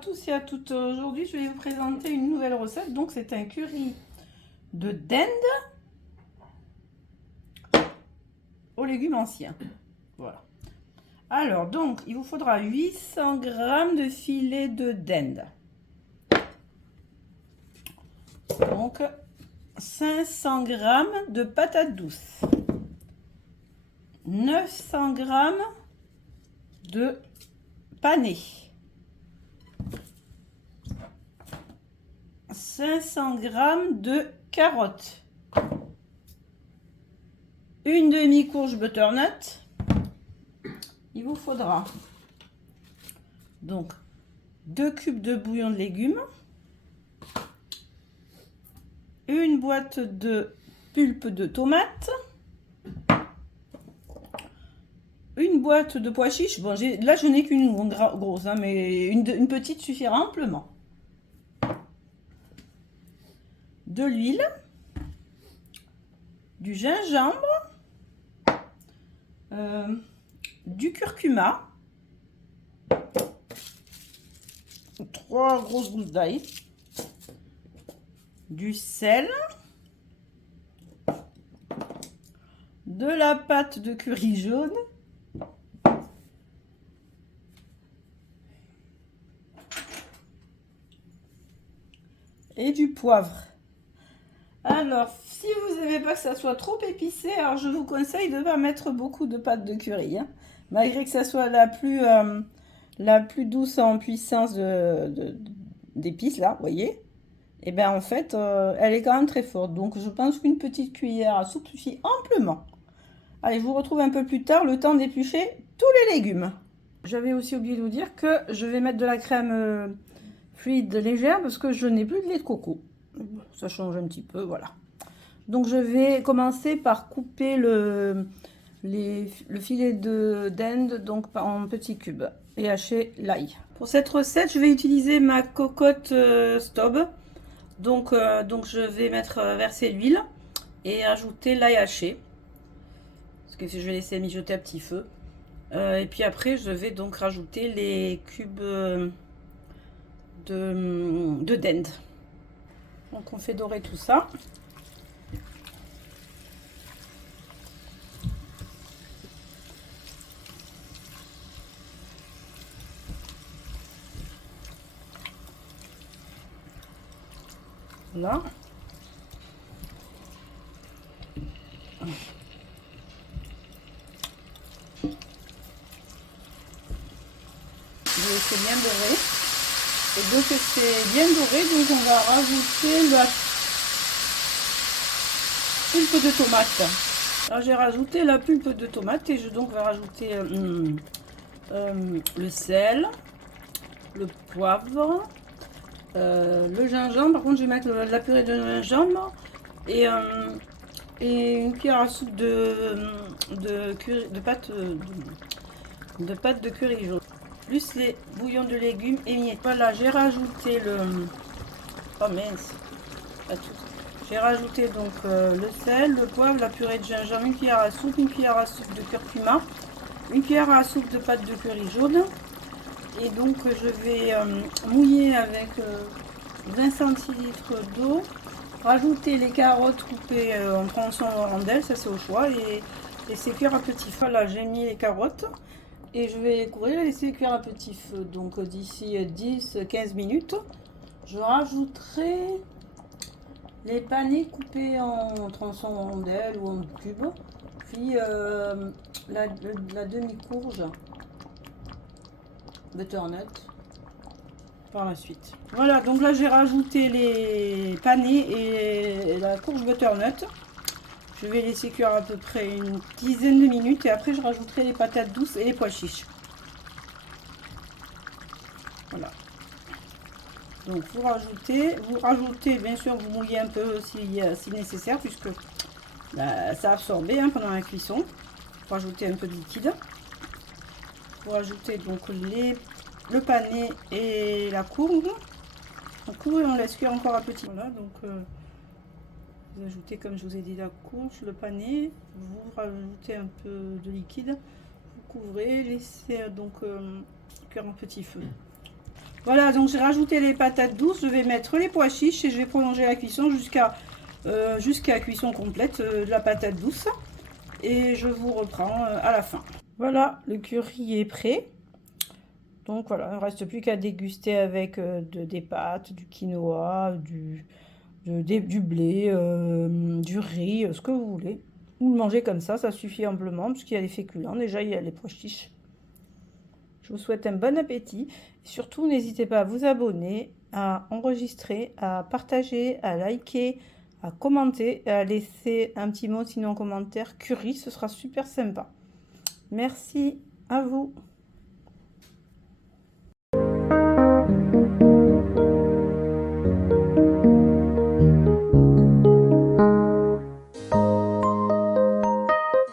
tous et à toutes. Aujourd'hui, je vais vous présenter une nouvelle recette. Donc, c'est un curry de dinde aux légumes anciens. Voilà. Alors, donc, il vous faudra 800 g de filet de dinde. Donc, 500 g de patates douces. 900 g de panais. 500 g de carottes, une demi-courge butternut. Il vous faudra donc 2 cubes de bouillon de légumes, une boîte de pulpe de tomates, une boîte de pois chiches. Bon, là je n'ai qu'une grosse, hein, mais une petite suffira amplement. De l'huile, du gingembre, du curcuma, 3 grosses gousses d'ail, du sel, de la pâte de curry jaune, et du poivre. Alors, si vous n'aimez pas que ça soit trop épicé, alors je vous conseille de ne pas mettre beaucoup de pâte de curry, hein. Malgré que ça soit la plus douce en puissance d'épices, là, vous voyez, et bien en fait, elle est quand même très forte. Donc, je pense qu'une petite cuillère à soupe suffit amplement. Allez, je vous retrouve un peu plus tard, le temps d'éplucher tous les légumes. J'avais aussi oublié de vous dire que je vais mettre de la crème fluide légère parce que je n'ai plus de lait de coco. Ça change un petit peu, voilà. Donc je vais commencer par couper le filet de dinde donc en petits cubes et hacher l'ail. Pour cette recette, je vais utiliser ma cocotte Stob. Donc je vais verser l'huile et ajouter l'ail haché. Parce que je vais laisser mijoter à petit feu. Et puis après, je vais donc rajouter les cubes de dinde. Donc on fait dorer tout ça. Là. Je vais laisser bien doré. Et donc c'est bien doré, donc on va rajouter la pulpe de tomate. Alors j'ai rajouté la pulpe de tomate et je donc vais rajouter le sel, le poivre, le gingembre. Par contre je vais mettre la purée de gingembre et une cuillère à soupe de pâte de curry jaune. Plus les bouillons de légumes émiettés. Voilà, j'ai rajouté oh mince, pas tout. J'ai rajouté donc le sel, le poivre, la purée de gingembre, une cuillère à soupe, une cuillère à soupe de curcuma, une cuillère à soupe de pâte de curry jaune. Et donc je vais mouiller avec 20 centilitres d'eau, rajouter les carottes coupées en tronçons en rondelles, ça c'est au choix, et laisser cuire à petit feu. Là j'ai mis les carottes et je vais couvrir et laisser cuire à petit feu. Donc d'ici 10-15 minutes, je rajouterai les panais coupés en tronçons en rondelles ou en cubes, puis la demi-courge butternut par la suite. Voilà, donc là j'ai rajouté les panais et la courge butternut. Je vais laisser cuire à peu près une dizaine de minutes et après je rajouterai les patates douces et les pois chiches. Voilà. Donc vous rajoutez, bien sûr, vous mouillez un peu si nécessaire, puisque ça a absorbé pendant la cuisson. Vous rajoutez un peu de liquide. Vous rajoutez donc le panais et la courge. On couvre et on laisse cuire encore un petit. Voilà, donc vous ajoutez, comme je vous ai dit, la courge, le panais. Vous rajoutez un peu de liquide. Vous couvrez, laissez donc cuire un petit feu. Voilà, donc j'ai rajouté les patates douces. Je vais mettre les pois chiches et je vais prolonger la cuisson jusqu'à cuisson complète de la patate douce. Et je vous reprends à la fin. Voilà, le curry est prêt. Donc voilà, il ne reste plus qu'à déguster avec des pâtes, du quinoa, du blé, du riz, ce que vous voulez. Ou le manger comme ça suffit amplement, puisqu'il y a les féculents. Déjà, il y a les pois chiches. Je vous souhaite un bon appétit. Et surtout, n'hésitez pas à vous abonner, à enregistrer, à partager, à liker, à commenter, et à laisser un petit mot sinon en commentaire. Curry, ce sera super sympa. Merci à vous.